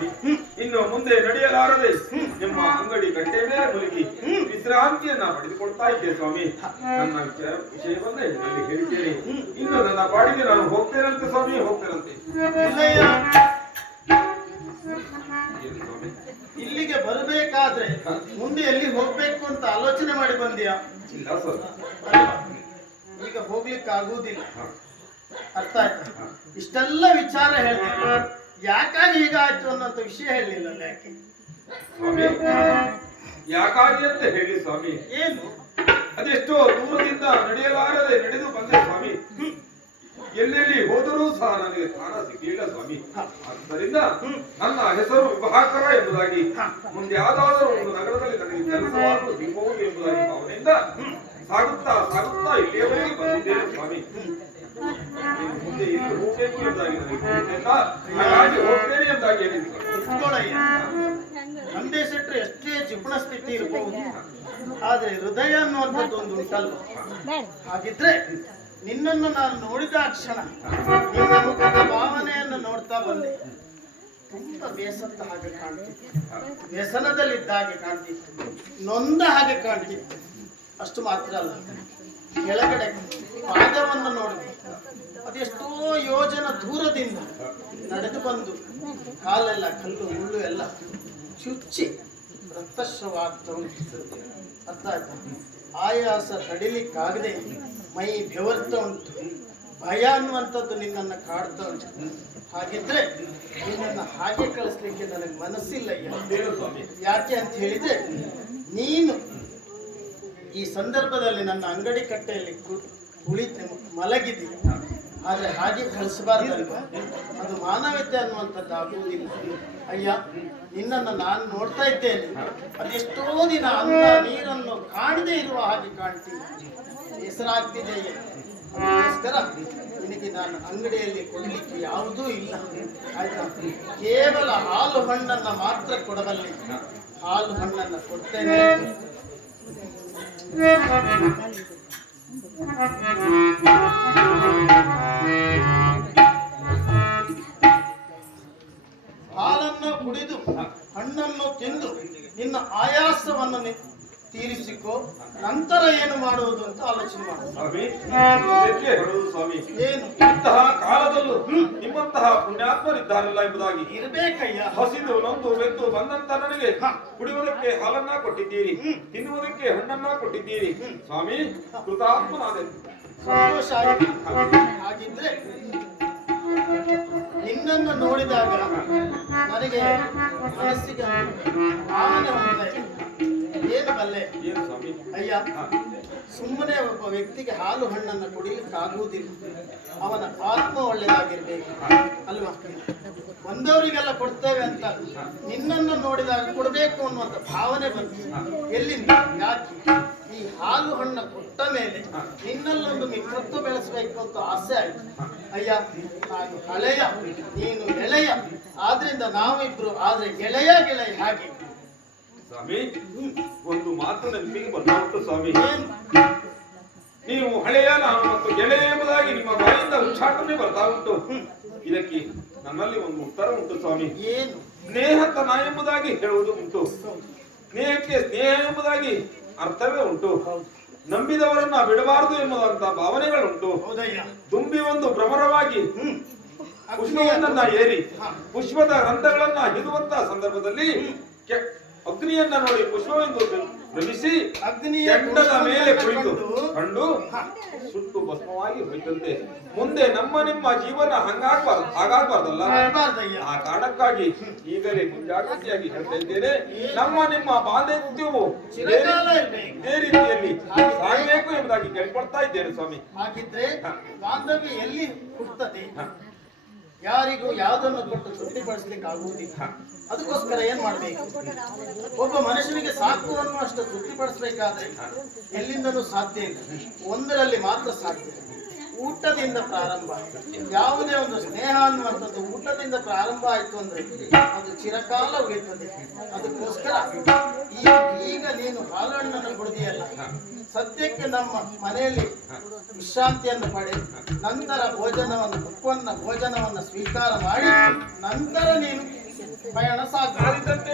ಸ್ವಾಮಿ. ಇನ್ನು ಮುಂದೆ ನಡೆಯಲಾರದೆ ನಿಮ್ಮ ಅಂಗಡಿ ಗಂಟೆ ಮೇಲೆ ಮುಳುಗಿ ವಿಶ್ರಾಂತಿಯನ್ನ ಪಡೆದುಕೊಳ್ತಾ ಇದ್ದೆ ಸ್ವಾಮಿ. ನನ್ನ ವಿಷಯವನ್ನ ಇದರಲ್ಲಿ ಹೇಳಿದ್ದೇನೆ. ಇನ್ನು ನನ್ನ ಬಾಡಿಗೆ ನಾನು ಹೋಗ್ತೇನಂತೆ ಸ್ವಾಮಿ, ಹೋಗ್ತೇನಂತೆ. ಇಲ್ಲಿಗೆ ಬರಬೇಕಾದ್ರೆ ಮುಂದೆ ಎಲ್ಲಿ ಹೋಗ್ಬೇಕು ಅಂತ ಆಲೋಚನೆ ಮಾಡಿ ಬಂದಿಯಾ? ಇಲ್ಲ ಸರ್. ಈಗ ಹೋಗ್ಲಿಕ್ಕೆ ಆಗುವುದಿಲ್ಲ. ಅರ್ಥ ಆಯ್ತಾ? ಇಷ್ಟೆಲ್ಲ ವಿಚಾರ ಹೇಳಿದೆ, ಯಾಕಾಗಿ ಹೀಗಾಯ್ತು ಅನ್ನೋಂಥ ವಿಷಯ ಹೇಳಲಿಲ್ಲ. ಯಾಕೆ ಸ್ವಾಮಿ? ಯಾಕಾಗಿ ಅಂತ ಹೇಳಿ ಸ್ವಾಮಿ. ಏನು? ಅದೆಷ್ಟೋ ದೂರದಿಂದ ನಡೆಯಲಾರದೆ ನಡೆದು ಬಂದೆ ಸ್ವಾಮಿ. ಎಲ್ಲೆಲ್ಲಿ ಹೋದರೂ ಸಹ ನನಗೆ ಸ್ಥಾನ ಸಿಗಲಿಲ್ಲ ಸ್ವಾಮಿ. ಆದ್ದರಿಂದ ನನ್ನ ಹೆಸರು ವಿಭಾಕರ ಎಂಬುದಾಗಿ ಮುಂದೆ ಯಾವ್ದಾದರೂ ಒಂದು ನಗರದಲ್ಲಿ ನನಗೆ ಕೆಲಸವಾಗಲು ಸಿಗಬಹುದು ಎಂಬುದಾಗಿ ಭಾವನೆಯಿಂದ ಸಾಗುತ್ತಾ ಸಾಗುತ್ತಾ ಇಲ್ಲಿಯವರೆಗೆ ಬಂದಿದ್ದೇನೆ ಸ್ವಾಮಿ. ಮುಂದೆ ಇಲ್ಲಿ ಹೋಗಬೇಕು ಎಂಬುದಾಗಿ ನನಗೆ ಹಾಗಾಗಿ ಹೋಗ್ತೇನೆ ಎಂದಾಗಿ ಹೇಳಿದ್ರು. ನಂದೇ ಸೆಟ್ರೆ ಎಷ್ಟೇ ಜಿಪುಣ ಸ್ಥಿತಿ ಇರಬಹುದು, ಆದ್ರೆ ಹೃದಯ ಅನ್ನುವಂಥದ್ದು ಒಂದು ಉಂಟಲ್ಲ. ಹಾಗಿದ್ರೆ ನಿನ್ನನ್ನು ನಾನು ನೋಡಿದ ಕ್ಷಣ ನಿನ್ನ ಮುಖದ ಭಾವನೆಯನ್ನು ನೋಡ್ತಾ ಬಂದೆ. ತುಂಬಾ ಬೇಸತ್ತ ಹಾಗೆ ಕಾಣ್ತಿತ್ತು, ವ್ಯಸನದಲ್ಲಿದ್ದ ಹಾಗೆ ಕಾಣ್ತಿತ್ತು, ನೊಂದ ಹಾಗೆ ಕಾಣ್ತಿತ್ತು. ಅಷ್ಟು ಮಾತ್ರ ಅಲ್ಲ, ಕೆಳಗಡೆ ಪಾದವನ್ನು ನೋಡಿದೆ. ಅದೆಷ್ಟೋ ಯೋಜನ ದೂರದಿಂದ ನಡೆದು ಬಂದು ಕಾಲೆಲ್ಲ ಕಲ್ಲು ಮುಳ್ಳು ಎಲ್ಲ ಚುಚ್ಚಿ ರಕ್ತಸ್ರಾವ ಆಗ್ತಾ ಉಂಟು. ಅರ್ಥ ಆಯ್ತಾ? ಆಯಾಸ ತಡಿಲಿಕ್ಕಾಗದೆ ಮೈ ಬೆವರ್ತಾ ಉಂಟು. ಭಯ ಅನ್ನುವಂಥದ್ದು ನಿನ್ನನ್ನು ಕಾಡ್ತಾ ಉಂಟು. ಹಾಗಿದ್ರೆ ನಿನ್ನನ್ನು ಹಾಗೆ ಕಳಿಸ್ಲಿಕ್ಕೆ ನನಗೆ ಮನಸ್ಸಿಲ್ಲ. ಯಾಕೆ ಅಂತ ಹೇಳಿದ್ರೆ, ನೀನು ಈ ಸಂದರ್ಭದಲ್ಲಿ ನನ್ನ ಅಂಗಡಿ ಕಟ್ಟೆಯಲ್ಲಿ ಕುಳಿತು ಮಲಗಿದ್ದೀನಿ. ಆದರೆ ಹಾಗೆ ಕಳಿಸಬಾರ್ದಲ್ವ? ಅದು ಮಾನವೀಯತೆ ಅನ್ನುವಂಥದ್ದು ಆಗುವುದಿಲ್ಲ. ಅಯ್ಯ, ನಿನ್ನನ್ನು ನಾನು ನೋಡ್ತಾ ಇದ್ದೇನೆ. ಅದೆಷ್ಟೋ ದಿನ ಅನ್ನ ನೀರನ್ನು ಕಾಣದೇ ಇರುವ ಹಾಗೆ ಕಾಣ್ತೀನಿ. ಹೆಸರಾಗ್ತಿದೆ. ಅದಕ್ಕೋಸ್ಕರ ನಿನಗೆ ನಾನು ಅಂಗಡಿಯಲ್ಲಿ ಕೊಡಲಿಕ್ಕೆ ಯಾವುದೂ ಇಲ್ಲ. ಆಯ್ತಾ? ಕೇವಲ ಹಾಲು ಹಣ್ಣನ್ನು ಮಾತ್ರ ಕೊಡಬಲ್ಲೆ. ಹಾಲು ಹಣ್ಣನ್ನು ಕೊಡ್ತೇನೆ. ಹಾಲನ್ನು ಕುಡಿದು ಹಣ್ಣನ್ನು ತಿಂದು ನಿನ್ನ ಆಯಾಸವನ್ನು ತೀರಿಸಿಕೋ. ನಂತರ ಏನು ಮಾಡುವುದು ಅಂತ ಆಲೋಚನೆ ಮಾಡು. ಸ್ವಾಮಿ, ಏನು? ಇಂತಹ ಕಾಲದಲ್ಲೂ ನಿಮ್ಮಂತಹ ಪುಣ್ಯಾತ್ಮರಿದ್ದಾರಲ್ಲ ಎಂಬುದಾಗಿ ಇರಬೇಕಯ್ಯ. ಹಸಿದು ನೊಂದು ಬೆಂದು ಬಂದಂತ ನನಗೆ ಕುಡಿಯುವುದಕ್ಕೆ ಹಾಲನ್ನ ಕೊಟ್ಟಿದ್ದೀರಿ, ತಿನ್ನುವುದಕ್ಕೆ ಹಣ್ಣನ್ನ ಕೊಟ್ಟಿದ್ದೀರಿ ಸ್ವಾಮಿ. ಕೃತಾತ್ಮನಾದೆ. ಸಂತೋಷ ಆಯಿತು. ಹಾಗಿದ್ರೆ ನಿನ್ನನ್ನು ನೋಡಿದಾಗ ನನಗೆ ಮನಸ್ಸಿಗೆ ಭಾವನೆ ಹೊಂದಿದೆ. ಏನು ಬಲ್ಲೆ? ಏನು ಸ್ವಾಮಿ? ಅಯ್ಯ, ಸುಮ್ಮನೆ ಒಬ್ಬ ವ್ಯಕ್ತಿಗೆ ಹಾಲು ಹಣ್ಣನ್ನು ಕುಡಿಲಿಕ್ಕೆ ಆಗುವುದಿಲ್ಲ. ಅವನ ಆತ್ಮ ಒಳ್ಳೆಯದಾಗಿರ್ಬೇಕು ಅಲ್ವಾ? ಒಂದವರಿಗೆಲ್ಲ ಕೊಡ್ತೇವೆ ಅಂತ ನಿನ್ನನ್ನು ನೋಡಿದಾಗ ಕೊಡಬೇಕು ಅನ್ನುವಂಥ ಭಾವನೆ ಬಂತು. ಎಲ್ಲಿಂದ? ಯಾಕೆ? ಈ ಹಾಲು ಹಣ್ಣು ಕೊಟ್ಟ ಮೇಲೆ ನಿನ್ನಲ್ಲೊಂದು ಮಿತ್ರತ್ವ ಬೆಳೆಸಬೇಕು ಅಂತ ಆಸೆ ಆಯ್ತು. ಅಯ್ಯ, ನಾನು ಹಳೆಯ, ನೀನು ಎಳೆಯ, ಆದ್ರಿಂದ ನಾವಿಬ್ರು, ಆದ್ರೆ ಗೆಳೆಯ ಗೆಳೆಯ ಹಾಗೆ. ಸ್ವಾಮಿ, ಒಂದು ಮಾತು ನೆನಪಿಗೆ ಬರ್ತಾ ಉಂಟು ಸ್ವಾಮಿ. ನೀವು ಹಳೆಯ, ನಾನು ಮತ್ತು ಗೆಳೆಯ ಎಂಬುದಾಗಿ ನಿಮ್ಮ ಬಾಯಿಂದ ಉಚ್ಚಾಟನೆ ಬರ್ತಾ ಉಂಟು. ಇದಕ್ಕೆ ನನ್ನಲ್ಲಿ ಒಂದು ಉತ್ತರ ಉಂಟು ಸ್ವಾಮಿ. ಏನು? ಸ್ನೇಹತನ ಎಂಬುದಾಗಿ ಹೇಳುವುದು ಉಂಟು. ಸ್ನೇಹಕ್ಕೆ ಸ್ನೇಹ ಎಂಬುದಾಗಿ ಅರ್ಥವೇ ಉಂಟು. ನಂಬಿದವರನ್ನ ಬಿಡಬಾರದು ಎಂಬುದಂತ ಭಾವನೆಗಳುಂಟು. ತುಂಬಿ ಒಂದು ಭ್ರಮರವಾಗಿ ಪುಷ್ಪವನ್ನ ಏರಿ ಪುಷ್ಪದ ರಂಧ್ರಗಳನ್ನ ಹಿಡುವಂತಹ ಸಂದರ್ಭದಲ್ಲಿ ಅಗ್ನಿಯನ್ನ ನೋಡಿ ಪುಷ್ಪವೆಂದು ಭ್ರಮಿಸಿ ಕೆಂಡದ ಮೇಲೆ ಕುಳಿತು ಕಂಡು ಸುಟ್ಟು ಭಸ್ಮವಾಗಿ ಹೋಯ್ತಂತೆ. ಮುಂದೆ ನಮ್ಮ ನಿಮ್ಮ ಜೀವನ ಹಾಗಾಗಬಾರ್ದಲ್ಲ. ಆ ಕಾರಣಕ್ಕಾಗಿ ಈಗಲೇ ಮುಂಜಾಗ್ರತೆಯಾಗಿ ಹೇಳ್ತಾ ಇದ್ದೇನೆ. ನಮ್ಮ ನಿಮ್ಮ ಬಾಂಧವ್ಯವು ಇದೇ ರೀತಿಯಲ್ಲಿ ಸಾಗಬೇಕು ಎಂಬುದಾಗಿ ಕೇಳ್ಕೊಳ್ತಾ ಇದ್ದೇನೆ ಸ್ವಾಮಿ. ಹಾಗಿದ್ರೆ ಬಾಂಧವ್ಯ ಎಲ್ಲಿ ಹುಟ್ಟುತ್ತದೆ? ಯಾರಿಗೂ ಯಾವುದನ್ನು ಕೊಟ್ಟು ತೃಪ್ತಿಪಡಿಸ್ಲಿಕ್ಕೆ ಆಗುವುದಿಲ್ಲ. ಅದಕ್ಕೋಸ್ಕರ ಏನ್ ಮಾಡ್ಬೇಕು? ಒಬ್ಬ ಮನುಷ್ಯನಿಗೆ ಸಾಕು ಅನ್ನುವಷ್ಟು ತೃಪ್ತಿಪಡಿಸ್ಬೇಕಾದ್ರೆ ಎಲ್ಲಿಂದಲೂ ಸಾಧ್ಯ ಇಲ್ಲ. ಒಂದರಲ್ಲಿ ಮಾತ್ರ ಸಾಧ್ಯ, ಊಟದಿಂದ ಪ್ರಾರಂಭ. ಯಾವುದೇ ಒಂದು ಸ್ನೇಹ ಅನ್ನುವಂಥದ್ದು ಊಟದಿಂದ ಪ್ರಾರಂಭ ಆಯ್ತು ಅಂದ್ರೆ ಅದು ಚಿರಕಾಲ ಉಳಿತದೆ. ಅದಕ್ಕೋಸ್ಕರ ಈಗ ನೀನು ಹಾಲಣ್ಣನ್ನು ಕುಡಿದಿಯಲ್ಲ, ಸದ್ಯಕ್ಕೆ ನಮ್ಮ ಮನೆಯಲ್ಲಿ ವಿಶ್ರಾಂತಿಯನ್ನು ಪಡೆ, ನಂತರ ಭೋಜನವನ್ನು ಸ್ವೀಕಾರ ಮಾಡಿ ನಂತರ ನೀನು ಪ್ರಯಾಣ ಸಾಕು. ಆದಿತ್ತಂತೆ